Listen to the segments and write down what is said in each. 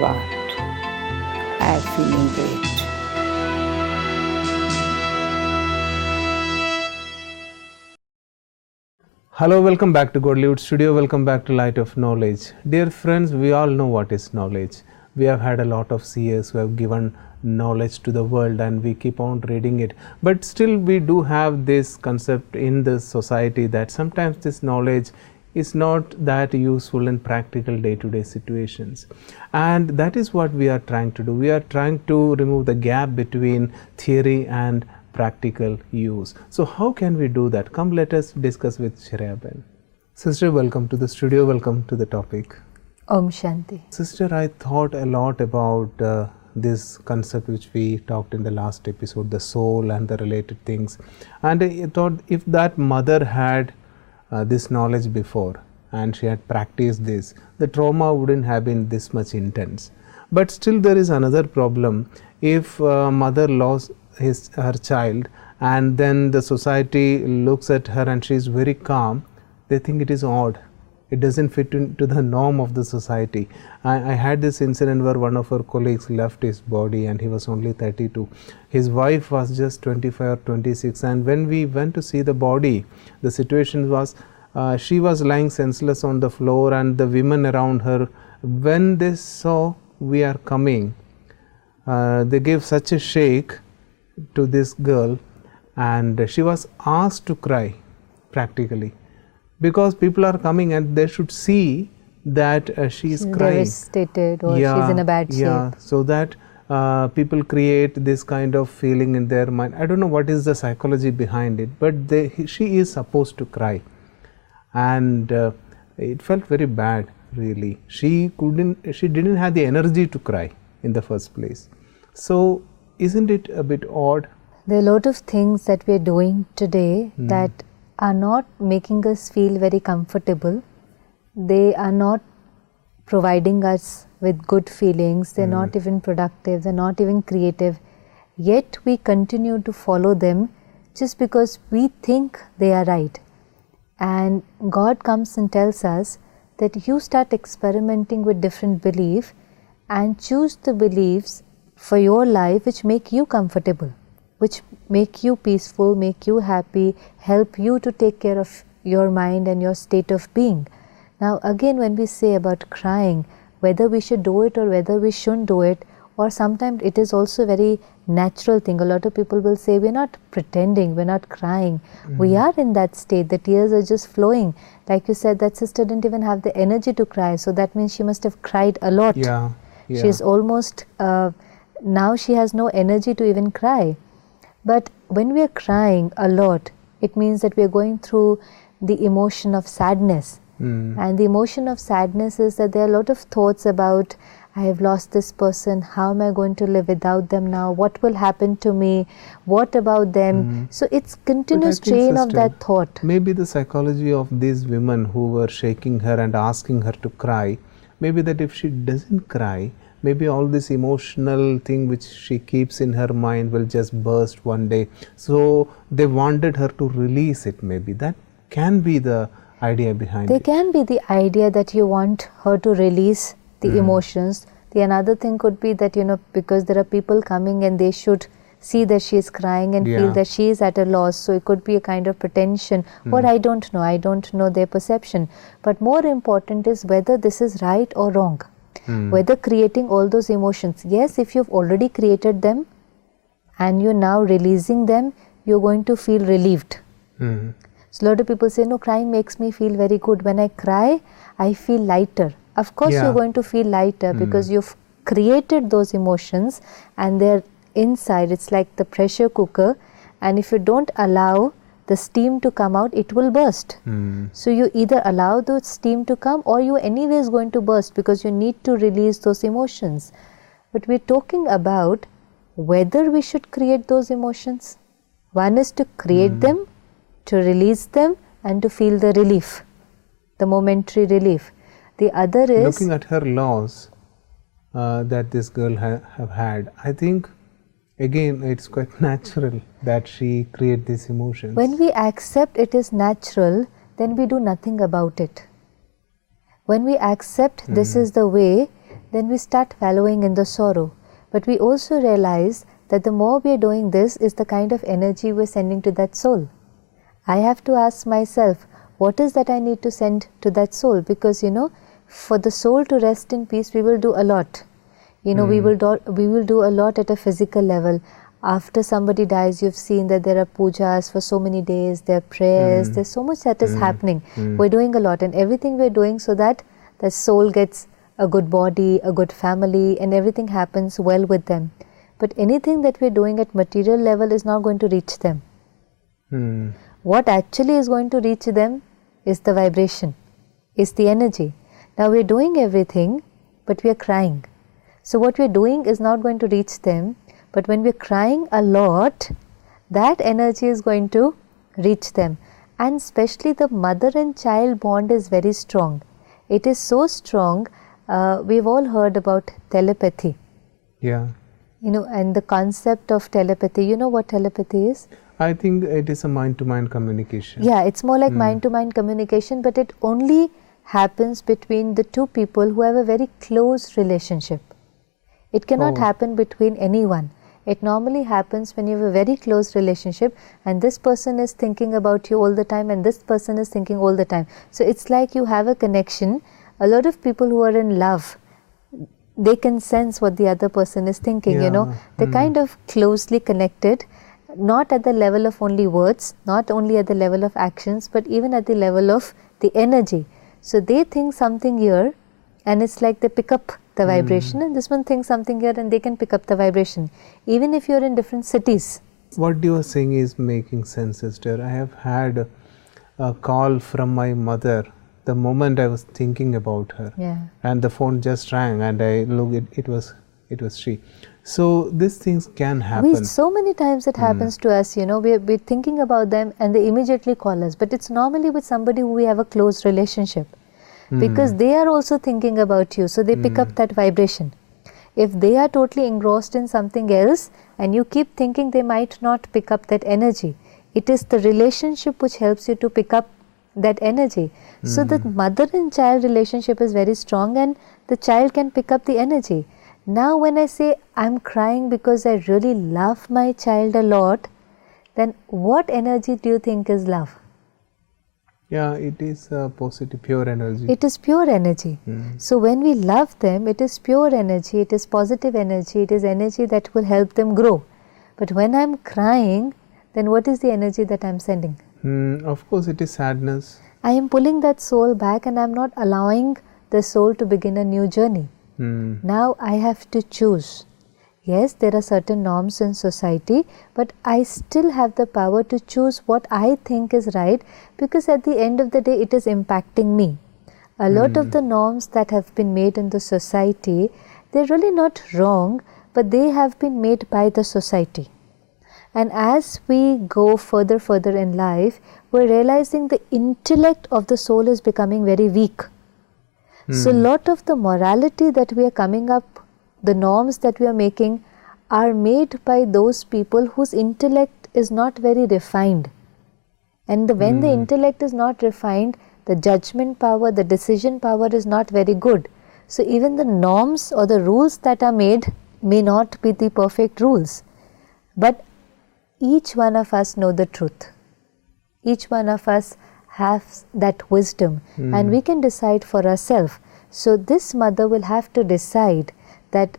Prabhat. I am feeling great. Hello, welcome back to Godlywood Studio. Welcome back to Light of Knowledge. Dear friends, we all know what is knowledge. We have had a lot of seers who have given knowledge to the world and we keep on reading it. But still we do have this concept in the society that sometimes this knowledge is not that useful in practical day-to-day situations. And that is what we are trying to do. We are trying to remove the gap between theory and practical use. So how can we do that? Come, let us discuss with Shreya Ben. Sister, welcome to the studio. Welcome to the topic. Om Shanti. Sister, I thought a lot about this concept which we talked in the last episode, the soul and the related things. And I thought if that mother had this knowledge before and she had practiced this, the trauma wouldn't have been this much intense. But still there is another problem. If mother lost her child and then the society looks at her and she is very calm, they think it is odd. It doesn't fit into the norm of the society. I had this incident where one of our colleagues left his body and he was only 32. His wife was just 25 or 26, and when we went to see the body, the situation was she was lying senseless on the floor, and the women around her, when they saw we are coming, they gave such a shake to this girl, and she was asked to cry practically, because people are coming and they should see that she is crying, devastated, or she's in a bad shape. So that people create this kind of feeling in their mind. I don't know what is the psychology behind it, but she is supposed to cry, and it felt very bad. Really, she didn't have the energy to cry in the first place. So isn't it a bit odd? There are a lot of things that we are doing today that are not making us feel very comfortable. They are not providing us with good feelings. They're not even productive. They're not even creative. Yet we continue to follow them just because we think they are right. And God comes and tells us that you start experimenting with different beliefs and choose the beliefs for your life which make you comfortable, which make you peaceful, make you happy, help you to take care of your mind and your state of being. Now again, when we say about crying, whether we should do it or whether we shouldn't do it, or sometimes it is also a very natural thing. A lot of people will say we're not pretending, we're not crying. We are in that state, the tears are just flowing. Like you said, that sister didn't even have the energy to cry, so that means she must have cried a lot. She's almost now she has no energy to even cry. But when we are crying a lot, it means that we are going through the emotion of sadness. And the emotion of sadness is that there are a lot of thoughts about, I have lost this person, how am I going to live without them now, what will happen to me, what about them. So it's continuous train of that thought. Maybe the psychology of these women who were shaking her and asking her to cry, maybe that if she doesn't cry, maybe all this emotional thing which she keeps in her mind will just burst one day. So they wanted her to release it. Maybe that can be the idea behind it. There can be the idea that you want her to release the emotions. The another thing could be that, because there are people coming and they should see that she is crying and feel that she is at a loss. So it could be a kind of pretension, or I don't know their perception. But more important is whether this is right or wrong. Whether creating all those emotions, yes, if you've already created them and you're now releasing them, you're going to feel relieved. So a lot of people say, no, crying makes me feel very good. When I cry, I feel lighter. Of course you're going to feel lighter because you've created those emotions and they're inside. It's like the pressure cooker, and if you don't allow the steam to come out, it will burst. So you either allow the steam to come, or you anyways going to burst because you need to release those emotions. But we're talking about whether we should create those emotions. One is to create them, to release them, and to feel the relief, the momentary relief. The other is looking at her loss that this girl have had. I think again it's quite natural that she create these emotions. When we accept it is natural, then we do nothing about it. When we accept this is the way, then we start wallowing in the sorrow. But we also realize that the more we are doing this is the kind of energy we are sending to that soul. I have to ask myself, what is that I need to send to that soul? Because for the soul to rest in peace, we will do a lot. We will do a lot at a physical level. After somebody dies, you've seen that there are pujas for so many days, there are prayers, there's so much that is happening. We're doing a lot, and everything we're doing so that the soul gets a good body, a good family, and everything happens well with them. But anything that we're doing at material level is not going to reach them. What actually is going to reach them is the vibration, is the energy. Now we're doing everything, but we are crying. So what we're doing is not going to reach them, but when we're crying a lot, that energy is going to reach them. And especially the mother and child bond is very strong. It is so strong, we've all heard about telepathy. Yeah. And the concept of telepathy, you know what telepathy is? I think it is a mind-to-mind communication. Yeah, it's more like mind-to-mind communication, but it only happens between the two people who have a very close relationship. It cannot happen between anyone. It normally happens when you have a very close relationship and this person is thinking about you all the time and this person is thinking all the time. So it's like you have a connection. A lot of people who are in love, they can sense what the other person is thinking, They're kind of closely connected, not at the level of only words, not only at the level of actions, but even at the level of the energy. So they think something here and it's like they pick up the vibration, and this one thinks something here and they can pick up the vibration, even if you're in different cities. What you are saying is making sense, sister. I have had a call from my mother the moment I was thinking about her, and the phone just rang and I looked, it was she. So these things can happen. So many times it happens to us, we're thinking about them and they immediately call us, but it's normally with somebody who we have a close relationship. Because they are also thinking about you, so they pick up that vibration. If they are totally engrossed in something else and you keep thinking, they might not pick up that energy. It is the relationship which helps you to pick up that energy. So the mother and child relationship is very strong and the child can pick up the energy. Now when I say I'm crying because I really love my child a lot, then what energy do you think is love? Yeah, it is positive, pure energy. It is pure energy. So when we love them, it is pure energy, it is positive energy, it is energy that will help them grow. But when I'm crying, then what is the energy that I'm sending? Of course, it is sadness. I am pulling that soul back and I'm not allowing the soul to begin a new journey. Now I have to choose. Yes, there are certain norms in society, but I still have the power to choose what I think is right, because at the end of the day, it is impacting me. A lot of the norms that have been made in the society, they're really not wrong, but they have been made by the society. And as we go further in life, we're realizing the intellect of the soul is becoming very weak. So a lot of the morality that we are coming up, the norms that we are making, are made by those people whose intellect is not very refined. And when the intellect is not refined, the judgment power, the decision power is not very good. So even the norms or the rules that are made may not be the perfect rules. But each one of us know the truth. Each one of us has that wisdom and we can decide for ourselves. So this mother will have to decide that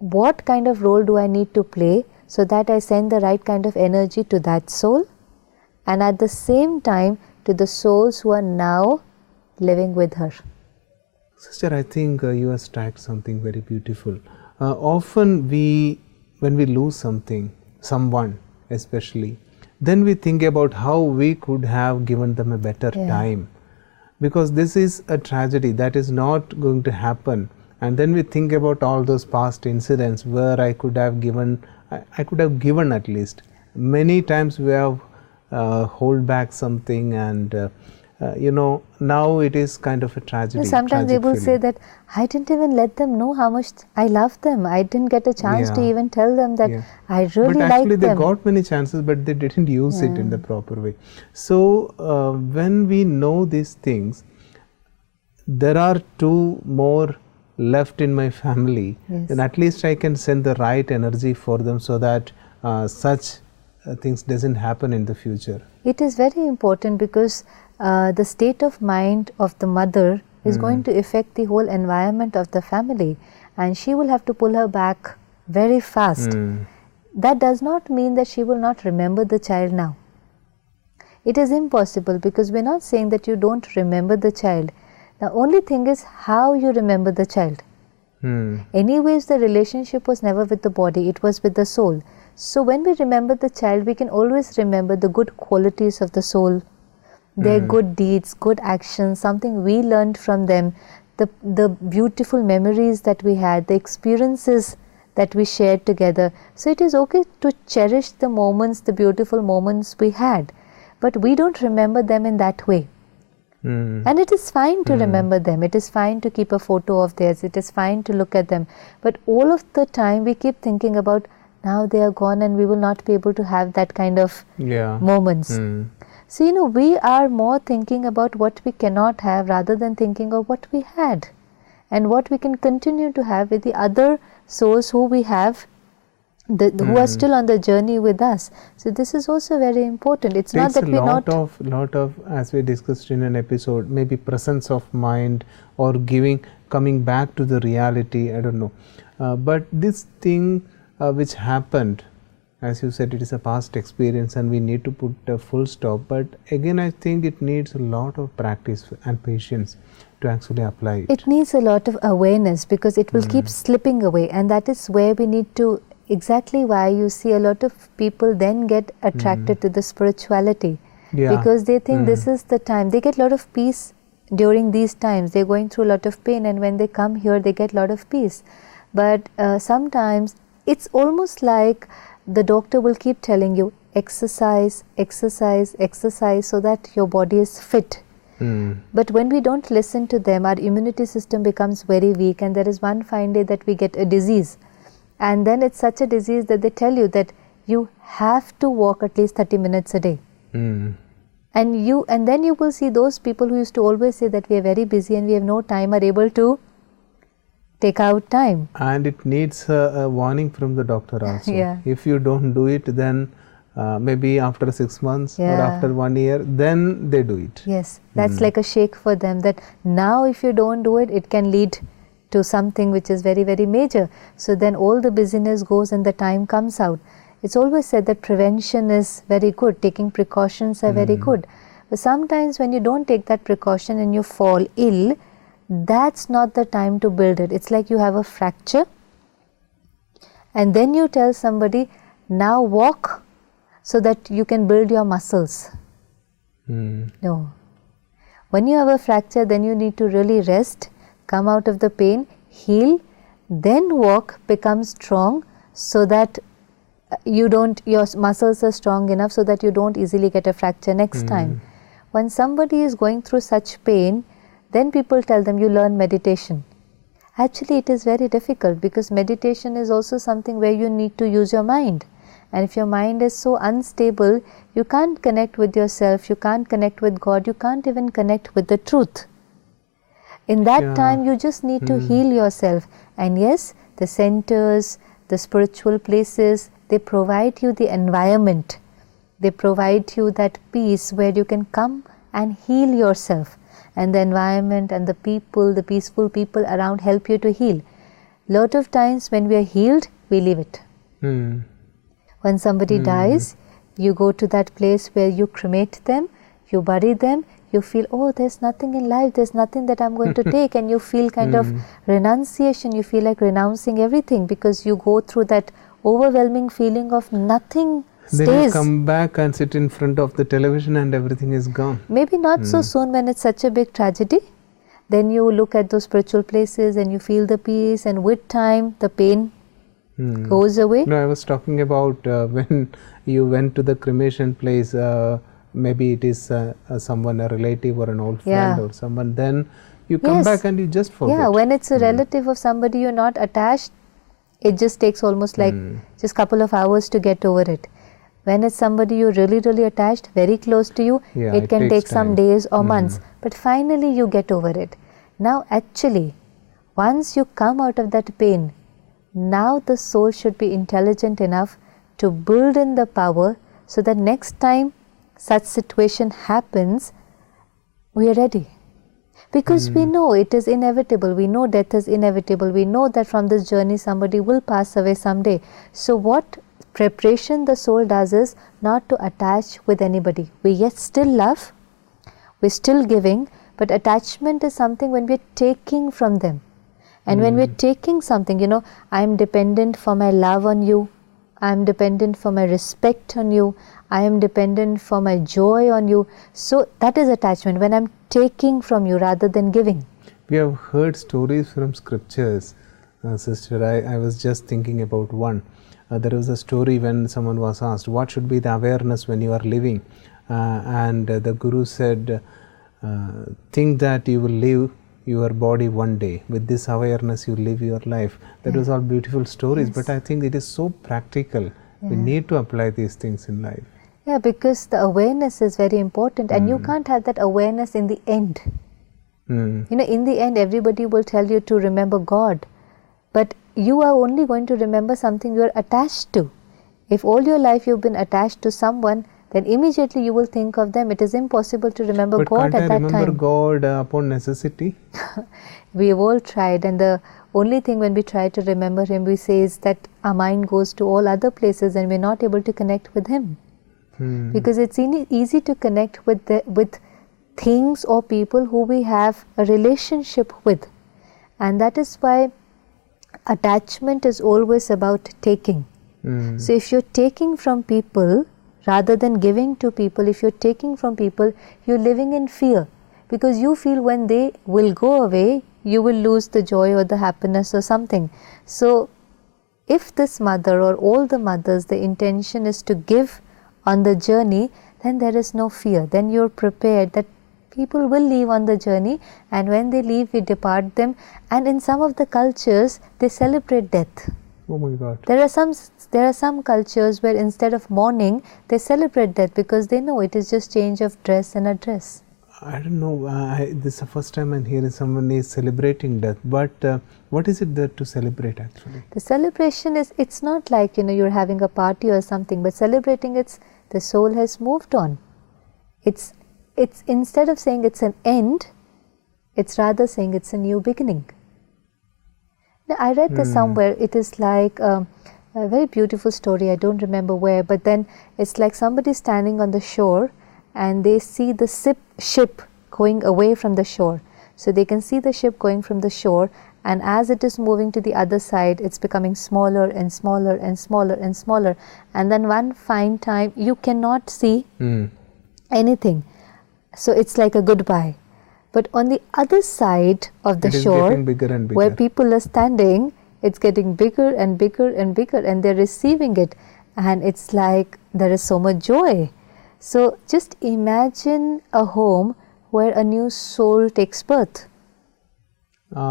what kind of role do I need to play so that I send the right kind of energy to that soul, and at the same time to the souls who are now living with her. Sister, I think you have struck something very beautiful. Often when we lose something, someone especially, then we think about how we could have given them a better time. Because this is a tragedy that is not going to happen. And then we think about all those past incidents where I could have given at least. Many times we have hold back something and now it is kind of a tragedy. Sometimes they will say that I didn't even let them know how much I love them. I didn't get a chance to even tell them that I really like them. But actually they got many chances, but they didn't use it in the proper way. So when we know these things, there are two more left in my family, Yes. then at least I can send the right energy for them so that such things doesn't happen in the future. It is very important because the state of mind of the mother is going to affect the whole environment of the family, and she will have to pull her back very fast. That does not mean that she will not remember the child now. It is impossible, because we are not saying that you don't remember the child. The only thing is how you remember the child. Anyways, the relationship was never with the body, it was with the soul. So when we remember the child, we can always remember the good qualities of the soul, their good deeds, good actions, something we learned from them, the beautiful memories that we had, the experiences that we shared together. So it is okay to cherish the moments, the beautiful moments we had, but we don't remember them in that way. And it is fine to remember them, it is fine to keep a photo of theirs, it is fine to look at them, but all of the time we keep thinking about, now they are gone and we will not be able to have that kind of moments. So, we are more thinking about what we cannot have rather than thinking of what we had and what we can continue to have with the other souls who we have, who are still on the journey with us. So this is also very important. It's not that we not lot of, as we discussed in an episode, maybe presence of mind or coming back to the reality. I don't know, but this thing which happened, as you said, it is a past experience and we need to put a full stop. But again, I think it needs a lot of practice and patience to actually apply it. It needs a lot of awareness, because it will keep slipping away, and that is where we need to. Exactly why you see a lot of people then get attracted to the spirituality, because they think this is the time. They get a lot of peace during these times. They're going through a lot of pain, and when they come here, they get a lot of peace. But sometimes it's almost like the doctor will keep telling you, exercise, exercise, exercise, so that your body is fit. But when we don't listen to them, our immunity system becomes very weak, and there is one fine day that we get a disease. And then it's such a disease that they tell you that you have to walk at least 30 minutes a day. And then you will see those people who used to always say that we are very busy and we have no time are able to take out time. And it needs a warning from the doctor also. If you don't do it, then maybe after 6 months or after 1 year, then they do it. Yes, that's like a shake for them, that now if you don't do it, it can lead to something which is very, very major. So then all the busyness goes and the time comes out. It's always said that prevention is very good, taking precautions are very good. But sometimes when you don't take that precaution and you fall ill, that's not the time to build it. It's like you have a fracture and then you tell somebody, now walk so that you can build your muscles. No. When you have a fracture, then you need to really rest, come out of the pain, heal, then walk, become strong, so that your muscles are strong enough so that you don't easily get a fracture next time. When somebody is going through such pain, then people tell them you learn meditation. Actually, it is very difficult, because meditation is also something where you need to use your mind. And if your mind is so unstable, you can't connect with yourself, you can't connect with God, you can't even connect with the truth. In that time, you just need to heal yourself. And yes, the centers, the spiritual places, they provide you the environment. They provide you that peace where you can come and heal yourself. And the environment and the people, the peaceful people around help you to heal. Lot of times when we are healed, we leave it. When somebody dies, you go to that place where you cremate them, you bury them, you feel, oh, there's nothing in life, there's nothing that I'm going to take, and you feel kind of renunciation, you feel like renouncing everything, because you go through that overwhelming feeling of nothing stays. Then you come back and sit in front of the television and everything is gone. Maybe not so soon when it's such a big tragedy. Then you look at those spiritual places and you feel the peace, and with time the pain goes away. No, I was talking about when you went to the cremation place, maybe it is someone, a relative or an old friend or someone, then you come back and you just forget. Yeah, when it's a relative of somebody you're not attached, it just takes almost like just couple of hours to get over it. When it's somebody you're really, really attached, very close to you, it can take some days or months, but finally you get over it. Now actually, once you come out of that pain, now the soul should be intelligent enough to build in the power so that next time such situation happens, we are ready. Because we know it is inevitable, we know death is inevitable, we know that from this journey somebody will pass away someday. So what preparation the soul does is not to attach with anybody. We yet still love, we're still giving, but attachment is something when we're taking from them. And when we're taking something, you know, I'm dependent for my love on you, I'm dependent for my respect on you, I am dependent for my joy on you. So that is attachment, when I'm taking from you rather than giving. We have heard stories from scriptures, sister. I was just thinking about one. There was a story when someone was asked, what should be the awareness when you are living? And the Guru said, think that you will live your body one day. With this awareness, you live your life. That was all beautiful stories, but I think it is so practical. We need to apply these things in life. Yeah, because the awareness is very important, and you can't have that awareness in the end. You know, in the end, everybody will tell you to remember God, but you are only going to remember something you are attached to. If all your life you've been attached to someone, then immediately you will think of them. It is impossible to remember But God can't at I that remember time. God upon necessity? We have all tried, and the only thing when we try to remember Him, we say is that our mind goes to all other places and we're not able to connect with Him. Because it's easy to connect with things or people who we have a relationship with. And that is why attachment is always about taking. So if you're taking from people rather than giving to people, if you're taking from people, you're living in fear, because you feel when they will go away, you will lose the joy or the happiness or something. So if this mother or all the mothers, the intention is to give on the journey, then there is no fear. Then you're prepared that people will leave on the journey, and when they leave, we depart them. And in some of the cultures, they celebrate death. Oh my God. There are some cultures where instead of mourning, they celebrate death because they know it is just change of dress and address. I don't know. This is the first time I'm hearing someone is celebrating death. But what is it there to celebrate actually? The celebration is, it's not like, you know, you're having a party or something, but celebrating it's the soul has moved on. It's instead of saying it's an end, it's rather saying it's a new beginning. Now, I read this somewhere. It is like a very beautiful story. I don't remember where, but then it's like somebody standing on the shore and they see the ship going away from the shore. So they can see the ship going from the shore, and as it is moving to the other side, it's becoming smaller and smaller and smaller and smaller. And then one fine time, you cannot see anything. So it's like a goodbye. But on the other side of the shore, getting bigger and bigger. where people are standing, it's getting bigger and bigger and bigger, and they're receiving it. And it's like there is so much joy. So just imagine a home where a new soul takes birth.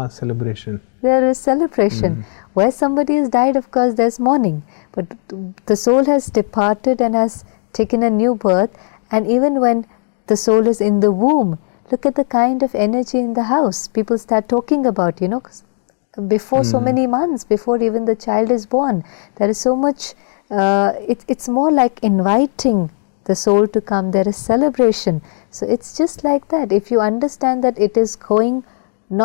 Celebration. There is celebration. Where somebody has died, of course, there's mourning. But the soul has departed and has taken a new birth. And even when the soul is in the womb, look at the kind of energy in the house. People start talking about, you know, before so many months, before even the child is born. There is so much, it's more like inviting the soul to come. There is celebration. So it's just like that. If you understand that it is going,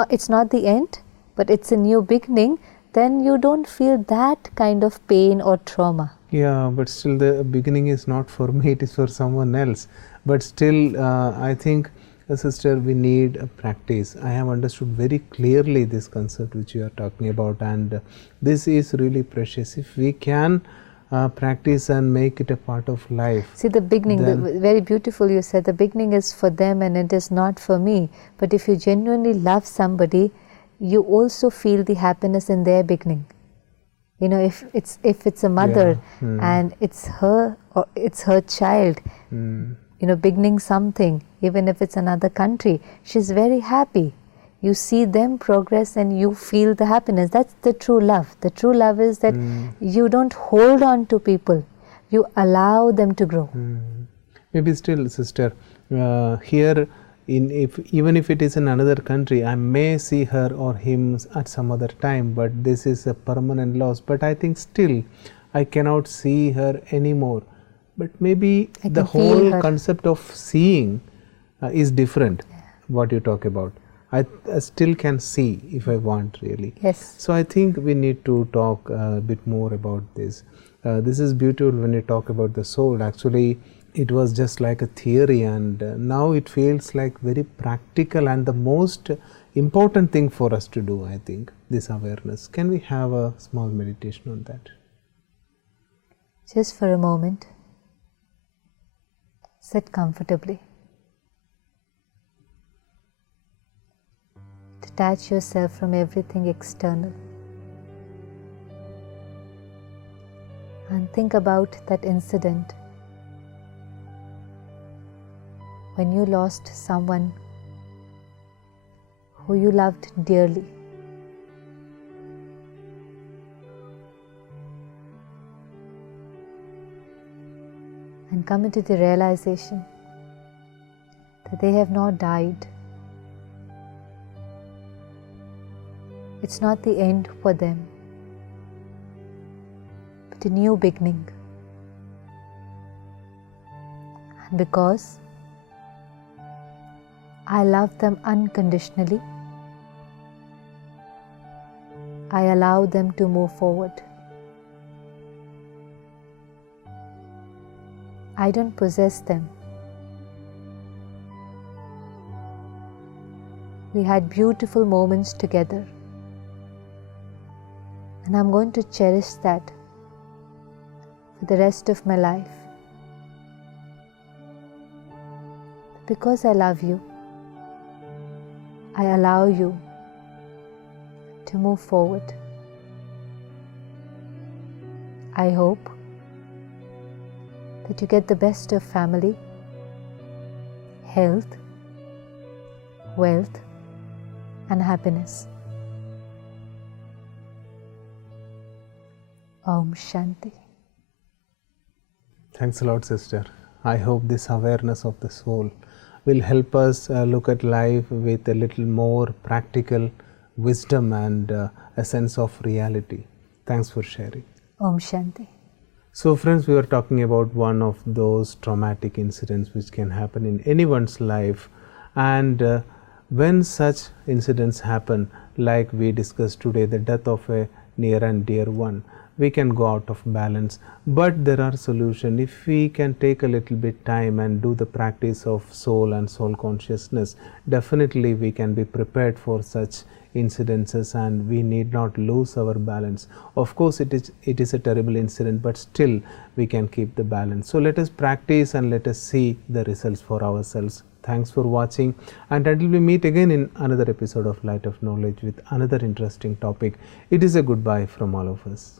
it's not the end, but it's a new beginning, then you don't feel that kind of pain or trauma. Yeah, but still the beginning is not for me, it is for someone else. But still, I think, sister, we need a practice. I have understood very clearly this concept which you are talking about, and this is really precious. If we can practice and make it a part of life. See, the beginning, very beautiful you said, the beginning is for them and it is not for me. But if you genuinely love somebody, you also feel the happiness in their beginning. You know, if it's a mother and it's her or it's her child, you know, beginning something, even if it's another country, she's very happy. You see them progress and you feel the happiness. That's the true love. The true love is that you don't hold on to people. You allow them to grow. Maybe still, sister, here even if it is in another country, I may see her or him at some other time, but this is a permanent loss. But I think still I cannot see her anymore. But maybe the whole concept of seeing is different. What you talk about, I still can see if I want, really. Yes. So I think we need to talk a bit more about this. This is beautiful when you talk about the soul. Actually, it was just like a theory, and now it feels like very practical and the most important thing for us to do, I think, this awareness. Can we have a small meditation on that? Just for a moment, sit comfortably. Detach yourself from everything external and think about that incident when you lost someone who you loved dearly. And come into the realization that they have not died. It's not the end for them, but a new beginning. And because I love them unconditionally, I allow them to move forward. I don't possess them. We had beautiful moments together, and I'm going to cherish that for the rest of my life. Because I love you, I allow you to move forward. I hope that you get the best of family, health, wealth, and happiness. Om Shanti. Thanks a lot, sister. I hope this awareness of the soul will help us look at life with a little more practical wisdom and a sense of reality. Thanks for sharing. Om Shanti. So friends, we were talking about one of those traumatic incidents which can happen in anyone's life, and when such incidents happen, like we discussed today, the death of a near and dear one, we can go out of balance. But there are solutions. If we can take a little bit time and do the practice of soul and soul consciousness, definitely we can be prepared for such incidences and we need not lose our balance. Of course, it is a terrible incident, but still we can keep the balance. So let us practice and let us see the results for ourselves. Thanks for watching, and until we meet again in another episode of Light of Knowledge with another interesting topic, it is a goodbye from all of us.